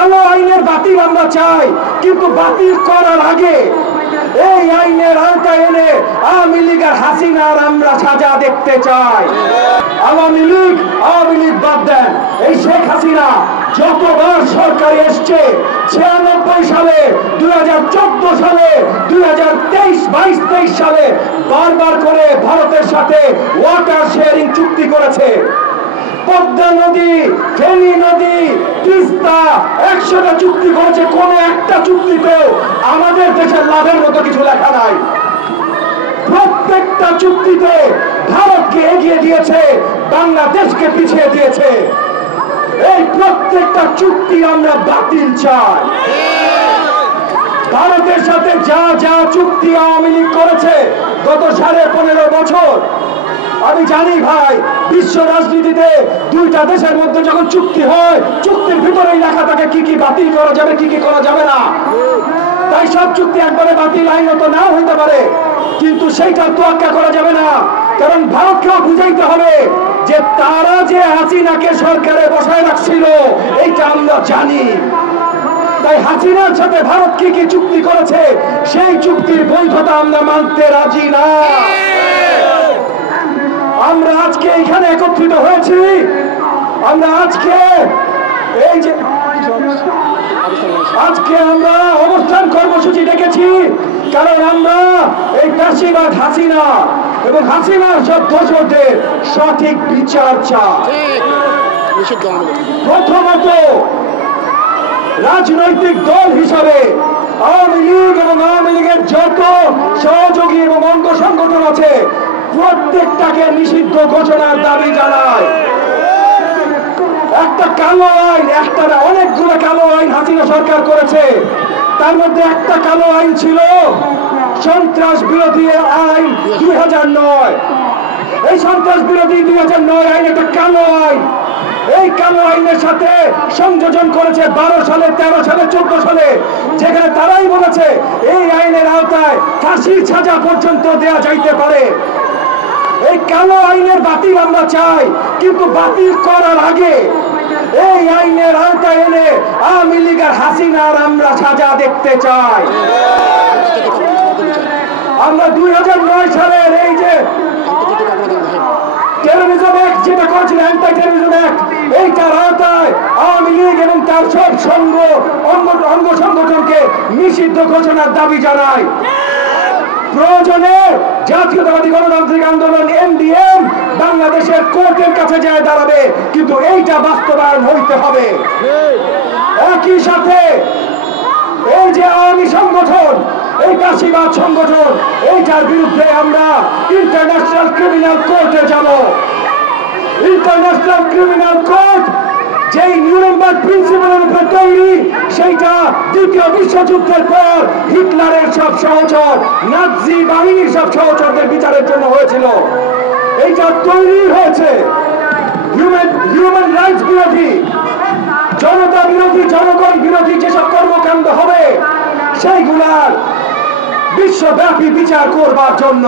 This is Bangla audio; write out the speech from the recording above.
কালো আইনের বাতিল আমরা চাই, কিন্তু বাতিল করার আগে এই আইনের আওতায় এনে আওয়ামী লীগ আর হাসিনার আমরা সাজা দেখতে চাই। আওয়ামী লীগ বাদ দেন, এই শেখ হাসিনা যতবার সরকারে এসছে 96 সালে, 2014 সালে, 2022-23 সালে বারবার করে ভারতের সাথে ওয়াটার শেয়ারিং চুক্তি করেছে। পদ্মা নদী, ফেনী নদী, তিস্তা 100টা চুক্তি করেছে, কোন একটা চুক্তিতেও আমাদের দেশের লাভের মতো কিছু লেখা নাই। প্রত্যেকটা চুক্তিতে ভারতকে এগিয়ে দিয়েছে, বাংলাদেশকে পিছিয়ে দিয়েছে। এই প্রত্যেকটা চুক্তি আমরা বাতিল চাই। ভারতের সাথে যা যা চুক্তি আওয়ামী লীগ করেছে গত 15.5 বছর, আমি জানি ভাই, বিশ্ব রাজনীতিতে দুইটা দেশের মধ্যে যখন চুক্তি হয়, চুক্তির ভিতরেই লেখা থাকে কি কি বাতিল করা যাবে, কি কি করা যাবে না। তাই সব চুক্তি একবারে বাতিল আইনত না হইতে পারে, কিন্তু সেইটা তোয়াক্কা করা যাবে না। কারণ ভারতকেও বুঝাইতে হবে যে তারা যে হাসিনাকে সরকারে বসায় রাখছিল এইটা আমরা জানি। তাই হাসিনার সাথে ভারত কি কি চুক্তি করেছে সেই চুক্তির বৈধতা আমরা মানতে রাজি না। আমরা আজকে এখানে একত্রিত হয়েছি, আমরা আজকে আমরা অবস্থান কর্মসূচি ডেকেছি, কারণ আমরা এই ফ্যাসিবাদ হাসিনা এবং হাসিনার সব দোষরদের সঠিক বিচার চাই। প্রথমত রাজনৈতিক দল হিসাবে আওয়ামী লীগ এবং আওয়ামী লীগের যত সহযোগী এবং অঙ্গ সংগঠন আছে প্রত্যেকটাকে নিষিদ্ধ ঘোষণার দাবি জানায়। একটা কালো আইন, একটা না, অনেকগুলো কালো আইন হাসিনা সরকার করেছে। তার মধ্যে একটা কালো আইন ছিল সন্ত্রাস বিরোধী আইন 2009। এই সন্ত্রাস বিরোধী 2009 আইন একটা কালো আইন। এই কালো আইনের সাথে সংযোজন করেছে 12 সালে, 13 সালে, 14 সালে, যেখানে তারাই বলেছে এই আইনের আওতায় ফাঁসির সাজা পর্যন্ত দেয়া যাইতে পারে। এই কালো আইনের বাতিল আমরা চাই, কিন্তু বাতিল করার আগে এই আইনের আওতায় এনে আওয়ামী লীগ আর হাসিনার আমরা সাজা দেখতে চাই। আমরা 2009 সালের এই যে টেরোরিজম অ্যাক্ট যেটা করেছিল, অ্যান্টি টেরোরিজম অ্যাক্ট, এইটার আওতায় আওয়ামী লীগ এবং তার সব অঙ্গ সংগঠনকে নিষিদ্ধ ঘোষণার দাবি জানায়। প্রয়োজনে জাতীয়তাবাদী গণতান্ত্রিক আন্দোলন এনডিএম বাংলাদেশের কোর্টের কাছে যায় দাঁড়াবে, কিন্তু এইটা বাস্তবায়ন হইতে হবে। একই সাথে এই যে আওয়ামী সংগঠন, এই ফ্যাসিবাদ সংগঠন, এইটার বিরুদ্ধে আমরা ইন্টারন্যাশনাল ক্রিমিনাল কোর্টে যাব। ইন্টারন্যাশনাল ক্রিমিনাল কোর্ট যেই নিউরেমবার্গ প্রিন্সিপালের উপরে তৈরি, সেইটা দ্বিতীয় বিশ্বযুদ্ধের পর হিটলারের সব সহচর, নাৎসি বাহিনীর সব সহচরদের বিচারের জন্য হয়েছিল। এইটা তৈরি হয়েছে হিউম্যান রাইটস বিরোধী, জনতা বিরোধী, জনগণ বিরোধী যেসব কর্মকাণ্ড হবে সেইগুলার বিশ্বব্যাপী বিচার করবার জন্য।